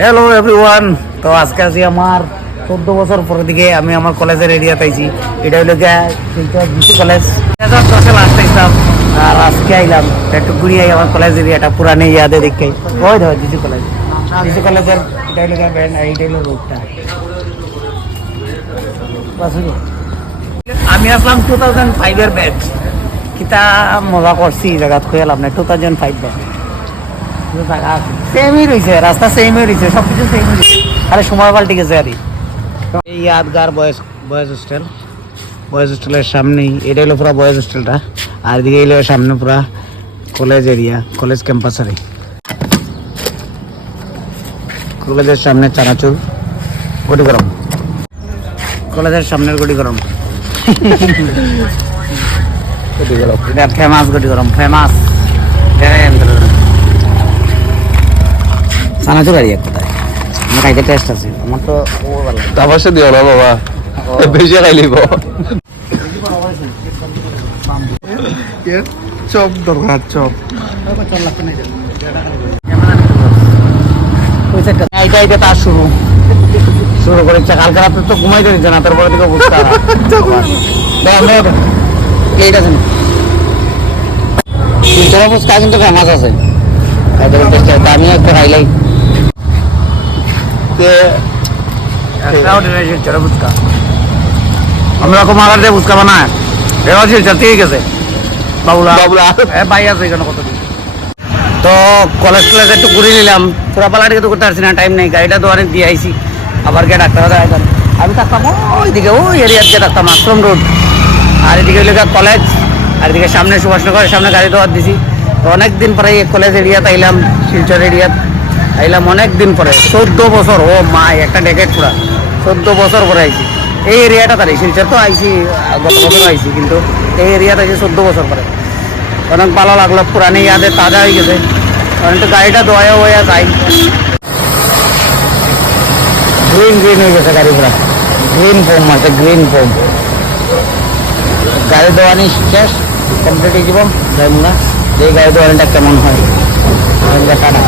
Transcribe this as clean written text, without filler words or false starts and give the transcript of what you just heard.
Hello everyone. তো আজকে আছি আমার 14 বছর পরের দিকে আমি আমার কলেজের এরিয়াতে আইছি। এটা হলো গিয়া শিলচর জিসি কলেজ। 2010 লাস্ট আইসাম আর আজকে আইলাম একটু ঘুরিয়ে আমার কলেজ এরিয়াটা পুরানি ইয়াদে দেখে। ওই ধর জিসি কলেজ, জিসি কলেজের এটা হলো গিয়া ব্যান্ড, এইটা হলো রোডটা। আমি আসলাম 2005 এর ব্যাচ। কিতা মজা করছি জায়গা খুঁজলাম না। 2005 ব্যাচ সেমই রয়েছে, রাস্তা সেমই রয়েছে, সবকিছু সেমই রয়েছে, খালি সময় পাল্টে গেছে আর এই ইয়াদগার বয়েজ হোস্টেল। বয়েজ হোস্টেলের সামনেই এটা হলো পুরো বয়েজ হোস্টেলটা, আর এদিকে এলো সামনে পুরা কলেজ এরিয়া, কলেজ ক্যাম্পাস। আর কলেজের সামনে চানাচুর গটি গরম, কলেজের সামনের গটি গরম গটি গরম, এটা ফেমাস গটি গরম, ফেমাস চানাচুর আর এক কথায় আমার খাইতে টেস্ট আছে। আমার তো তামাশা দিও না বাবা, বেশি খাই লিব। চপ দরকার, চপ এইটা তার শুরু শুরু করেছে। কালকে রাতে তো ঘুমাইতে দিচ্ছে না, তারপরে দিকে বুঝতে এইটা শিলচর ফুচকা কিন্তু ফেমাস আছে, আমিও একটু খাইলাই। শিলচর ফুচকা আমরা রকম আগার দিয়ে ফুচকা বানায় এবার শিলচর ঠিক আছে। বাবুলা বাবুলা ভাই আছে এখানে কতদিন। তো কলেজ টলেজ একটু ঘুরে নিলাম, পুরা পালাটিকে তো করতে পারছি না, টাইম নেই। গাড়িটা তো অনেক দিয়ে আইসি, আবার গিয়ে ডাক্তার দেখাইতাম। আমি থাকতাম ওইদিকে, ওই এরিয়ার দিয়ে থাকতাম আশ্রম রোড। আর এদিকে হইলে কলেজ, আর এদিকে সামনে সুভাষনগরের সামনে গাড়ি দেওয়ার দিছি। তো অনেকদিন পরে এই কলেজ এরিয়াতে আইলাম, শিলচর এরিয়াত আইলাম অনেকদিন পরে। 14 বছর, ও মা একটা ডেকেট পুরা 14 বছর পরে আইছি এই এরিয়াটা। তার শিলচর তো আইসি গত বছর আইসি, কিন্তু এই এরিয়াতে আইসি 14 বছর পরে। অনেক ভালো লাগলো, পুরানি ইয়াদে তাজা হয়ে গেছে। কারণ গাড়িটা দোয়া হয়ে যায়, গ্রিন গ্রিন হয়ে গেছে গাড়ি পুরা, গ্রিন ফোম আছে, গ্রিন ফোম। গাড়ি দোয়ানি শেষ, কমপ্লিট হয়ে যাব। এই গাড়ি দোয়ানিটা কেমন হয় দেখা না।